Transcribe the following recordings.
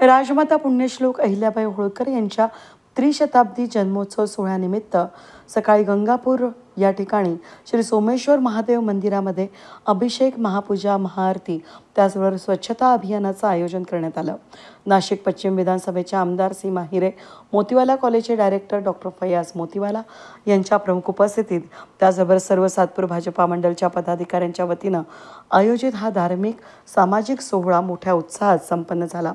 राजमाता पुण्यश्लोक अहिल्याबाई होळकर यांच्या त्रिशताब्दी जन्मोत्सव सोहळ्यानिमित्त सकाळी गंगापूर या ठिकाणी श्री सोमेश्वर महादेव मंदिरामध्ये अभिषेक, महापूजा, महाआरती त्याचबरोबर स्वच्छता अभियानाचं आयोजन करण्यात आलं. नाशिक पश्चिम विधानसभेच्या आमदार सीमा हिरे, मोतीवाला कॉलेजचे डायरेक्टर डॉक्टर फयाज मोतीवाला यांच्या प्रमुख उपस्थितीत त्याचबरोबर सर्व सातपूर भाजपा मंडळच्या पदाधिकाऱ्यांच्या वतीनं आयोजित हा धार्मिक सामाजिक सोहळा मोठ्या उत्साहात संपन्न झाला.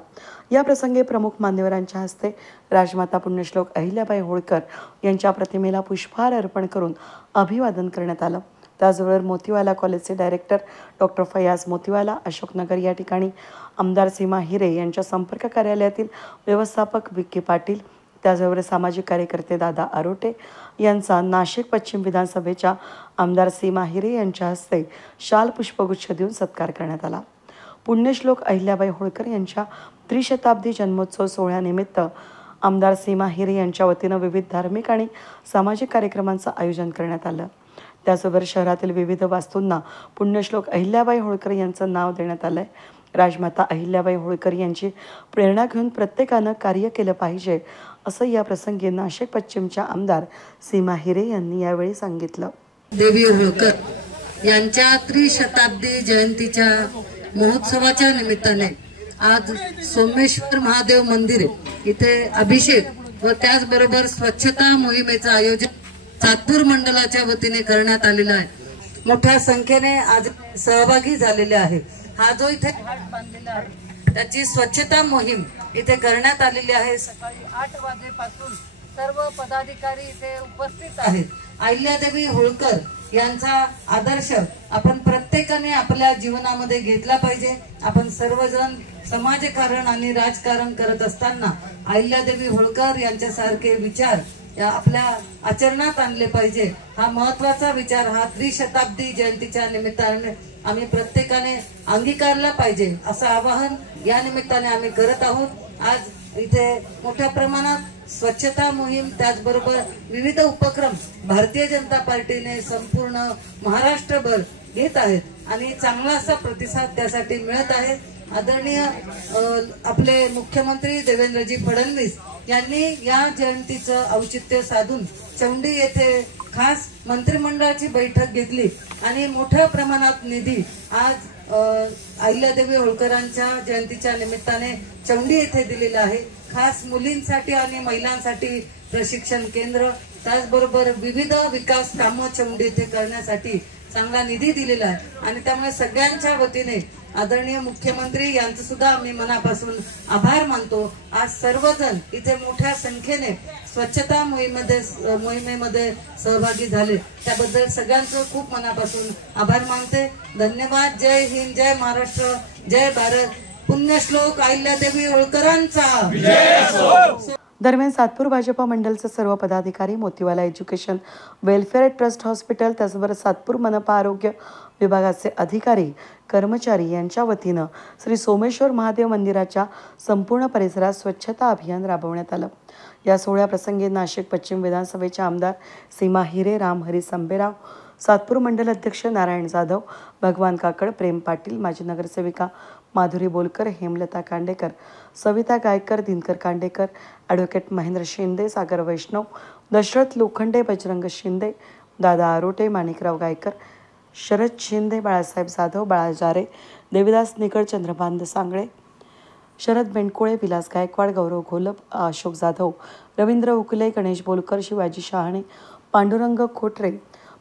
या प्रसंगी प्रमुख मान्यवरांच्या हस्ते राजमाता पुण्यश्लोक अहिल्याबाई होळकर यांच्या प्रतिमेला पुष्पहार अर्पण करून अभिवादन करण्यात आलं. त्याचबरोबर मोतीवाला कॉलेजचे डायरेक्टर डॉक्टर फयाज मोतीवाला, अशोकनगर या ठिकाणी आमदार सीमा हिरे यांच्या संपर्क कार्यालयातील व्यवस्थापक विक्की पाटील, त्याचबरोबर सामाजिक कार्यकर्ते दादा आरोटे यांचा नाशिक पश्चिम विधानसभेच्या आमदार सीमा हिरे यांच्या हस्ते शाल पुष्पगुच्छ देऊन सत्कार करण्यात आला. पुण्यश्लोक अहिल्याबाई होळकर यांच्या त्रिशताब्दी जन्मोत्सव सोहळ्यानिमित्त आमदार सीमा हिरे यांच्या वतीनं विविध धार्मिक आणि सामाजिक कार्यक्रमांचं आयोजन करण्यात आलं. त्याचबरोबर शहरातील विविध वास्तूंना पुण्यश्लोक अहिल्याबाई होळकर यांचं नाव देण्यात आलंय. राजमाता अहिल्याबाई होळकर यांची प्रेरणा घेऊन प्रत्येकानं कार्य केलं पाहिजे असं या प्रसंगी नाशिक पश्चिमच्या आमदार सीमा हिरे यांनी यावेळी सांगितलं. देवी होळकर यांच्या त्रिशताब्दी जयंतीच्या महोत्सवाच्या निमित्ताने आज सोमेश्वर महादेव मंदिर इथे अभिषेक व त्याचबरोबर स्वच्छता मोहिमेचं आयोजन सातपूर मंडळाच्या वतीने करण्यात आलेला आहे. मोठ्या संख्येने आज सहभागी झालेले आहे. हा जो इथे बांधलेला आहे त्याची स्वच्छता मोहीम इथे करण्यात आलेली आहे. सकाळी 8 वाजेपासून सर्व पदाधिकारी इथे उपस्थित आहेत. अहिल्यादेवी होळकर यांचा आदर्श आपण प्रत्येकाने आपल्या जीवनामध्ये घेतला पाहिजे. आपण सर्वजण समाजकारण आणि राजकारण करत असताना अहिल्यादेवी होळकर यांच्यासारखे विचार आपल्या आचरणात आणले पाहिजे. हा महत्वाचा विचार हा त्रिशताब्दी जयंतीच्या निमित्ताने आम्ही प्रत्येकाने अंगीकारला पाहिजे असं आवाहन या निमित्ताने आम्ही करत आहोत. आज इथे मोठ्या प्रमाणात स्वच्छता मोहीम त्याचबरोबर विविध उपक्रम भारतीय जनता पार्टीने संपूर्ण महाराष्ट्रभर घेत आहेत आणि चांगला असा प्रतिसाद त्यासाठी मिळत आहे. आदरणीय आपले मुख्यमंत्री देवेंद्रजी फडणवीस यांनी या जयंतीचं औचित्य साधून चौंडी येथे खास मंत्रिमंडळाची बैठक घेतली आणि मोठ्या प्रमाणात निधी आज अहिल्यादेवी होळकरांच्या जयंतीच्या निमित्ताने चौंडी येथे दिलेला आहे. खास मुलींसाठी आणि महिलांसाठी प्रशिक्षण केंद्र त्याचबरोबर विविध विकास कामं चौंडी येथे करण्यासाठी चांगला निधी दिलेला आहे आणि त्यामुळे सगळ्यांच्या वतीने आदरणीय मुख्यमंत्री यांचं सुद्धा आम्ही मनापासून आभार मानतो. आज सर्वजण इथे मोठ्या संख्येने स्वच्छता मोहिमेमध्ये सहभागी झाले त्याबद्दल सगळ्यांचं खूप मनापासून आभार मानते. धन्यवाद. जय हिंद, जय महाराष्ट्र, जय भारत. पुण्यश्लोक अहिल्यादेवी होळकरांचा. दरम्यान सातपूर भाजपा मंडळचे सर्व पदाधिकारी, Motiwala education welfare trust hospital त्याचबरोबर सातपूर मनपा आरोग्य विभागाचे अधिकारी, कर्मचारी यांच्या वतीनं श्री सोमेश्वर महादेव मंदिराच्या संपूर्ण परिसरात स्वच्छता अभियान राबवण्यात आलं. या सोहळ्याप्रसंगी नाशिक पश्चिम विधानसभेच्या आमदार सीमा हिरे, रामहरी संबेराव, सातपूर मंडल अध्यक्ष नारायण जाधव, भगवान काकड, प्रेम पाटील, माजी नगरसेविका माधुरी बोलकर, हेमलता कांडेकर, सविता गायकर, दिनकर कांडेकर, ॲडव्होकेट महेंद्र शिंदे, सागर वैष्णव, दशरथ लोखंडे, बजरंग शिंदे, दादा आरोटे, माणिकराव गायकर, शरद शिंदे, बाळासाहेब जाधव, बाळा जारे, देविदास निकळ, चंद्रकांत सांगळे, शरद बेंडकोळे, विलास गायकवाड, गौरव घोलप, अशोक जाधव, रवींद्र उकले, गणेश बोलकर, शिवाजी शहाणे, पांडुरंग खोटरे,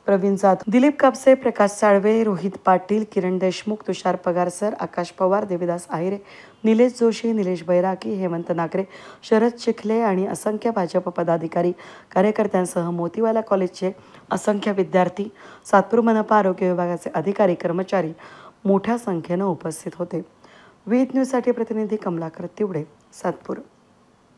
प्रवीण जाधव, दिलीप कापसे, प्रकाश साळवे, रोहित पाटील, किरण देशमुख, तुषार पगारसर, आकाश पवार, देविदास आहिरे, निलेश जोशी, निलेश बैरागी, हेमंत नागरे, शरद चिखले आणि असंख्य भाजप पदाधिकारी कार्यकर्त्यांसह मोतीवाला कॉलेजचे असंख्य विद्यार्थी, सातपूर मनपा आरोग्य विभागाचे अधिकारी, कर्मचारी मोठ्या संख्येनं उपस्थित होते. विहित न्यूजसाठी प्रतिनिधी कमलाकर तिवडे, सातपूर.